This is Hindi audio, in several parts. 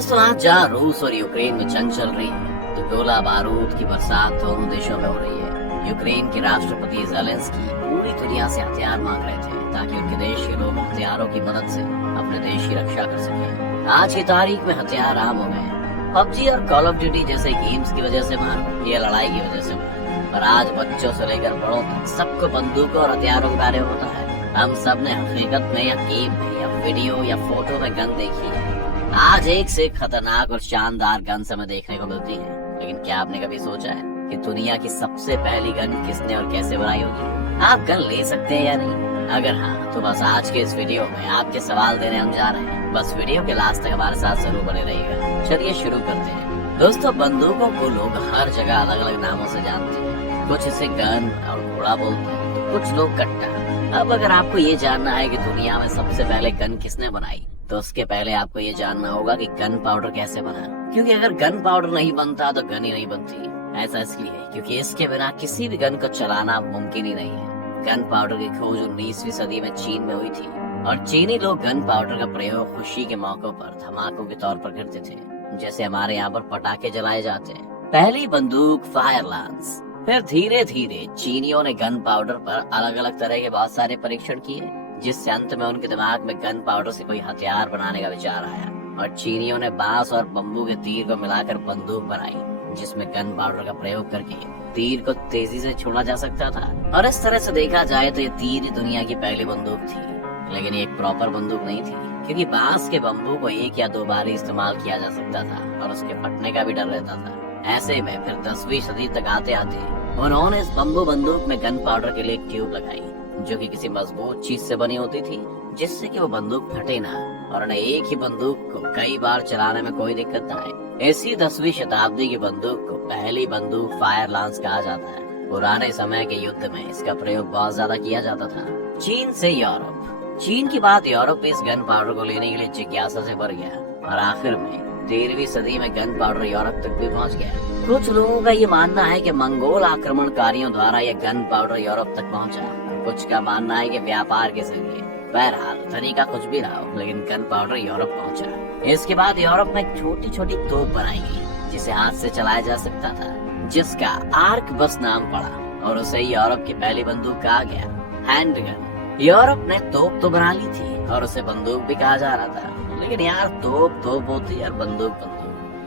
दोस्तों आज जहाँ रूस और यूक्रेन में जंग चल रही है तो गोला बारूद की बरसात दोनों देशों में हो रही है। यूक्रेन के राष्ट्रपति ज़ेलेंस्की पूरी दुनिया से हथियार मांग रहे थे ताकि उनके देश के लोग हथियारों की मदद से अपने देश की रक्षा कर सकें। आज की तारीख में हथियार आम हो गए। पबजी और कॉल ऑफ ड्यूटी जैसे गेम्स की वजह से मारो या लड़ाई की वजह से मारो, पर आज बच्चों से लेकर बड़ों तक सबको बंदूकों और हथियारों के बारे में होता है। हम सब ने हकीकत में या गेम में या वीडियो या फोटो में गन देखी है। आज एक से खतरनाक और शानदार गन हमें देखने को मिलती है, लेकिन क्या आपने कभी सोचा है कि दुनिया की सबसे पहली गन किसने और कैसे बनाई होगी? आप गन ले सकते हैं या नहीं? अगर हाँ तो बस आज के इस वीडियो में आपके सवाल देने हम जा रहे हैं। बस वीडियो के लास्ट तक हमारे साथ जरूर बने रहिएगा। चलिए शुरू करते हैं। दोस्तों बंदूकों को लोग हर जगह अलग अलग नामों से जानते हैं। कुछ इसे गन और घोड़ा बोलते हैं तो कुछ लोग कट्टा। अब अगर आपको ये जानना है कि दुनिया में सबसे पहले गन किसने बनाई तो उसके पहले आपको ये जानना होगा कि गन पाउडर कैसे बना, क्योंकि अगर गन पाउडर नहीं बनता तो गन ही नहीं बनती। ऐसा इसलिए क्योंकि इसके बिना किसी भी गन को चलाना मुमकिन ही नहीं है। गन पाउडर की खोज 19वीं सदी में चीन में हुई थी और चीनी लोग गन पाउडर का प्रयोग खुशी के मौकों पर धमाकों के तौर पर करते थे, जैसे हमारे यहाँ पर पटाखे जलाए जाते हैं। पहली बंदूक फायर लांस। फिर धीरे धीरे चीनियों ने गन पाउडर पर अलग अलग तरह के बहुत सारे परीक्षण किए, जिससे अंत में उनके दिमाग में गन पाउडर से कोई हथियार बनाने का विचार आया और चीनियों ने बांस और बम्बू के तीर को मिलाकर बंदूक बनाई, जिसमें गन पाउडर का प्रयोग करके तीर को तेजी से छोड़ा जा सकता था। और इस तरह से देखा जाए तो ये तीर ही दुनिया की पहली बंदूक थी, लेकिन ये एक प्रॉपर बंदूक नहीं थी, क्योंकि बांस के बम्बू को एक या दो बार ही इस्तेमाल किया जा सकता था और उसके फटने का भी डर रहता था। ऐसे में फिर 10वीं सदी तक आते आते उन्होंने इस बम्बू बंदूक में गन पाउडर के लिए एक ट्यूब लगाई, जो कि किसी मजबूत चीज से बनी होती थी, जिससे कि वो बंदूक फटे ना और उन्हें एक ही बंदूक को कई बार चलाने में कोई दिक्कत न आए। इसी 10वीं शताब्दी की बंदूक को पहली बंदूक फायर लांस कहा जाता है। पुराने समय के युद्ध में इसका प्रयोग बहुत ज्यादा किया जाता था। चीन से यूरोप। चीन के बाद यूरोप इस गन पाउडर को लेने के लिए जिज्ञासा से भर गया और आखिर में 13वीं सदी में गन पाउडर यूरोप तक भी पहुंच गया। कुछ लोगों का ये मानना है कि मंगोल आक्रमणकारियों द्वारा यह गन पाउडर यूरोप तक पहुंचा, कुछ का मानना है कि व्यापार के जरिए। बहरहाल तरीका कुछ भी रहा हो, लेकिन गन पाउडर यूरोप पहुंचा। इसके बाद यूरोप में एक छोटी छोटी तोप बनाई गई, जिसे हाथ से चलाया जा सकता था, जिसका आर्क बस नाम पड़ा और उसे यूरोप की पहली बंदूक कहा गया, हैंडगन। यूरोप ने तोप तो बना ली थी और उसे बंदूक भी कहा जा रहा था, लेकिन यार तोप होती है और बंदूक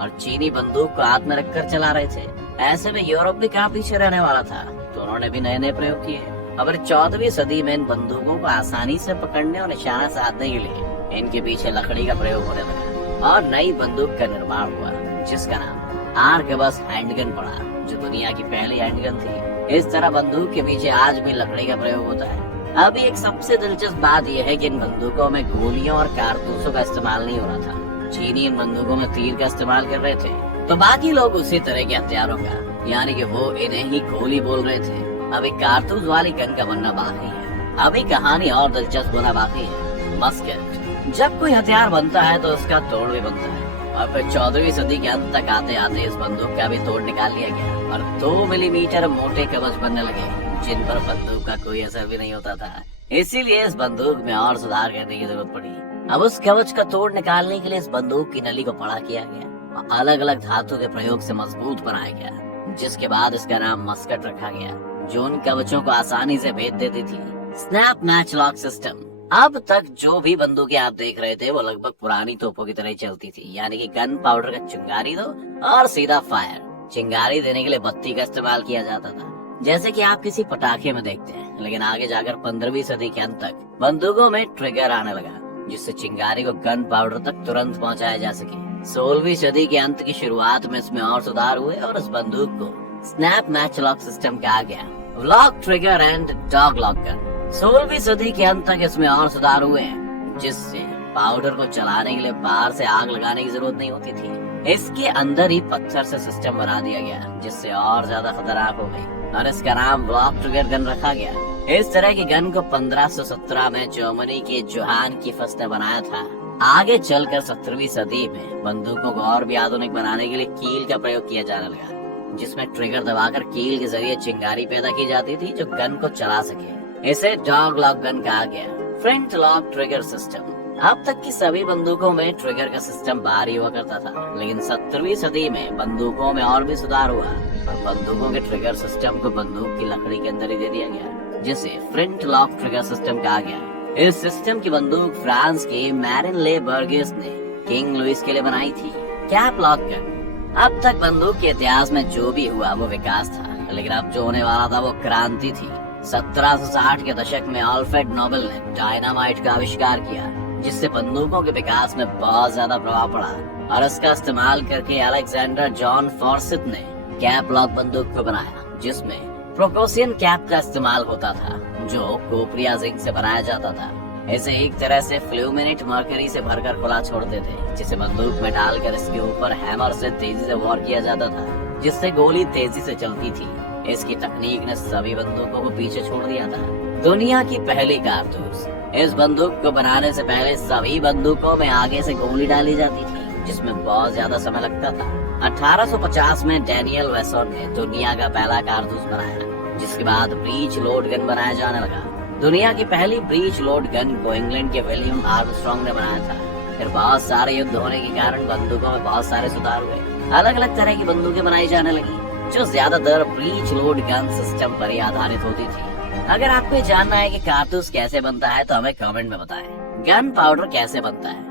और चीनी बंदूक को हाथ में रखकर चला रहे थे। ऐसे में यूरोप भी कहाँ पीछे रहने वाला था, तो उन्होंने भी नए नए प्रयोग किए। अब 14वीं सदी में इन बंदूकों को आसानी से पकड़ने और निशाना साधने के लिए इनके पीछे लकड़ी का प्रयोग होने लगा और नई बंदूक का निर्माण हुआ, जिसका नाम आर्कबस हैंडगन पड़ा, जो दुनिया की पहली हैंडगन थी। इस तरह बंदूक के पीछे आज भी लकड़ी का प्रयोग होता है। अभी एक सबसे दिलचस्प बात यह है कि इन बंदूकों में गोलियों और कारतूसों का इस्तेमाल नहीं हो रहा था। चीनी इन बंदूकों में तीर का इस्तेमाल कर रहे थे, तो बाकी लोग उसी तरह के हथियारों का, यानी कि वो इन्हें ही गोली बोल रहे थे। अभी कारतूस वाली गन का बनना बाकी है। अभी कहानी और दिलचस्प होना बाकी है। मस्केट। जब कोई हथियार बनता है तो उसका तोड़ भी बनता है और फिर 14वीं सदी के अंत तक आते आते इस बंदूक का भी तोड़ निकाल लिया गया और 2 मिलीमीटर मोटे कवच बनने लगे, जिन पर बंदूक का कोई असर भी नहीं होता था। इसीलिए इस बंदूक में और सुधार करने की जरूरत पड़ी। अब उस कवच का तोड़ निकालने के लिए इस बंदूक की नली को बड़ा किया गया और अलग अलग धातु के प्रयोग से मजबूत बनाया गया, जिसके बाद इसका नाम मस्कट रखा गया, जो उन कवचों को आसानी से भेद देती थी। Snap match lock system. अब तक जो भी बंदूकें आप देख रहे थे वो लगभग पुरानी तोपों की तरह ही चलती थी, यानी कि गन पाउडर का चिंगारी दो और सीधा फायर। चिंगारी देने के लिए बत्ती का इस्तेमाल किया जाता था, जैसे कि आप किसी पटाखे में देखते हैं। लेकिन आगे जाकर 15वीं सदी के अंत तक बंदूकों में ट्रिगर आने लगा, जिससे चिंगारी को गन पाउडर तक तुरंत पहुंचाया जा सके। 16वीं सदी के अंत की शुरुआत में इसमें और सुधार हुए और इस बंदूक को स्नैप मैच लॉक सिस्टम कहा गया। Lock trigger and dog lock gun. 16वीं सदी के अंत तक इसमें और सुधार हुए हैं, जिससे पाउडर को चलाने के लिए बाहर से आग लगाने की जरूरत नहीं होती थी। इसके अंदर ही पत्थर से सिस्टम बना दिया गया, जिससे और ज्यादा खतरनाक हो गई और इसका नाम लॉक ट्रिगर गन रखा गया। इस तरह की गन को 1517 में जर्मनी के जोहान कीफस ने बनाया था। आगे चलकर 17वीं सदी में बंदूकों को और भी आधुनिक बनाने के लिए कील का प्रयोग किया जाने लगा, जिसमें ट्रिगर दबाकर कील के जरिए चिंगारी पैदा की जाती थी, जो गन को चला सके। इसे डॉग लॉक गन कहा गया। Front lock trigger system. अब तक की सभी बंदूकों में ट्रिगर का सिस्टम बाहर ही हुआ करता था, लेकिन 17वीं सदी में बंदूकों में और भी सुधार हुआ और बंदूकों के ट्रिगर सिस्टम को बंदूक की लकड़ी के अंदर ही दे दिया गया, जिसे फ्लिंट लॉक ट्रिगर सिस्टम कहा गया। इस सिस्टम की बंदूक फ्रांस के मैरिन ले बर्गेस ने किंग लुइस के लिए बनाई थी। Cap lock gun. अब तक बंदूक के इतिहास में जो भी हुआ वो विकास था, लेकिन अब जो होने वाला था वो क्रांति थी। 1760 के दशक में अल्फ्रेड नोबेल ने डायनामाइट का आविष्कार किया, जिससे बंदूकों के विकास में बहुत ज्यादा प्रभाव पड़ा और इसका इस्तेमाल करके अलेक्जेंडर जॉन फॉर्सिथ ने कैप लॉक बंदूक को बनाया, जिसमें प्रोकोसियन कैप का इस्तेमाल होता था, जो कोपरिया जिंक से बनाया जाता था। इसे एक तरह से फ्लूमिनेट मरकरी से भरकर खुला छोड़ते थे, जिसे बंदूक में डालकर इसके ऊपर हैमर से तेजी से वार किया जाता था, जिससे गोली तेजी से चलती थी। इसकी तकनीक ने सभी बंदूकों को पीछे छोड़ दिया था। दुनिया की पहली कारतूस। इस बंदूक को बनाने से पहले सभी बंदूकों में आगे से गोली डाली जाती थी, जिसमें बहुत ज्यादा समय लगता था। 1850 में डैनियल वेसोन ने दुनिया का पहला कारतूस बनाया, जिसके बाद ब्रीच लोड गन बनाया जाने लगा। दुनिया की पहली ब्रीच लोड गन को इंग्लैंड के विलियम आर्मस्ट्रांग ने बनाया था। फिर बहुत सारे युद्ध होने के कारण बंदूकों में बहुत सारे सुधार हुए। अलग अलग तरह की बंदूकें बनाई जाने लगी, जो ज्यादातर ब्रीच लोड गन सिस्टम पर ही आधारित होती थी। अगर आपको जानना है कि कारतूस कैसे बनता है तो हमें कमेंट में बताएं। गन पाउडर कैसे बनता है?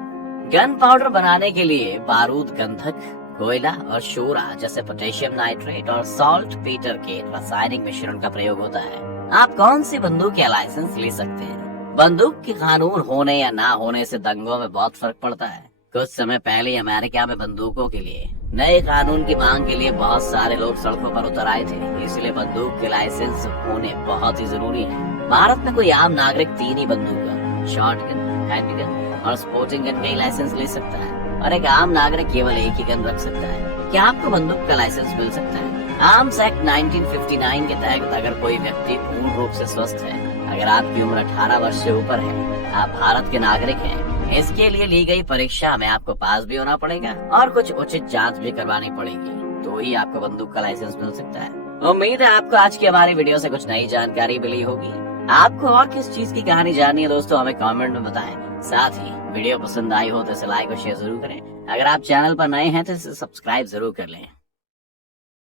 गन पाउडर बनाने के लिए बारूद, गंधक, कोयला और शोरा जैसे पोटेशियम नाइट्रेट और सॉल्ट पीटर के रासायनिक मिश्रण का प्रयोग होता है। आप कौन सी बंदूक का लाइसेंस ले सकते हैं? बंदूक के कानून होने या ना होने से दंगों में बहुत फर्क पड़ता है। कुछ समय पहले अमेरिका में बंदूकों के लिए नए कानून की मांग के लिए बहुत सारे लोग सड़कों पर उतर आए थे, इसलिए बंदूक के लाइसेंस होने बहुत ही जरूरी है। भारत में कोई आम नागरिक 3 ही बंदूक, शॉटगन, हैंडगन और स्पोर्टिंग गन का ही लाइसेंस ले सकता है और एक आम नागरिक केवल एक ही गन रख सकता है। क्या आपको बंदूक का लाइसेंस मिल सकता है? आर्म्स एक्ट 1959 के तहत अगर कोई व्यक्ति पूर्ण रूप से स्वस्थ है, अगर आपकी उम्र 18 वर्ष से ऊपर है, आप भारत के नागरिक हैं, इसके लिए ली गई परीक्षा में आपको पास भी होना पड़ेगा और कुछ उचित जांच भी करवानी पड़ेगी, तो ही आपको बंदूक का लाइसेंस मिल सकता है। उम्मीद है आपको आज की हमारी वीडियो से कुछ नई जानकारी मिली होगी। आपको और किस चीज की कहानी जाननी है दोस्तों, हमें कमेंट में बताएं। साथ ही वीडियो पसंद आई हो तो इसे लाइक और शेयर जरूर करें। अगर आप चैनल पर नए हैं तो इसे सब्सक्राइब जरूर कर लें।